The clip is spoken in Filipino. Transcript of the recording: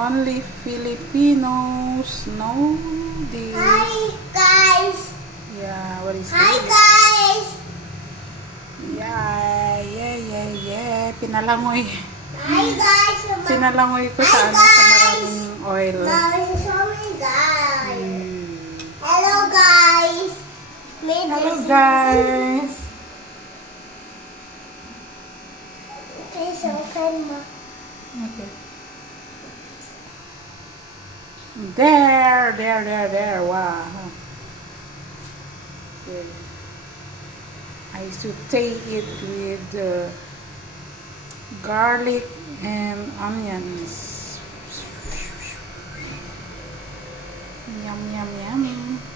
Only Filipinos know this. Hi guys. Yeah, what is Hi this? guys. Yeah. Pinalangoy. Hi guys. Pinalangoy ko sa Hi, ano, sa guys. maraming oil. Mommy, show me guys. Mm. Hello guys. Hello guys. Okay, so ma. Okay. There. Wow. Okay. I saute it with garlic and onions. Yum.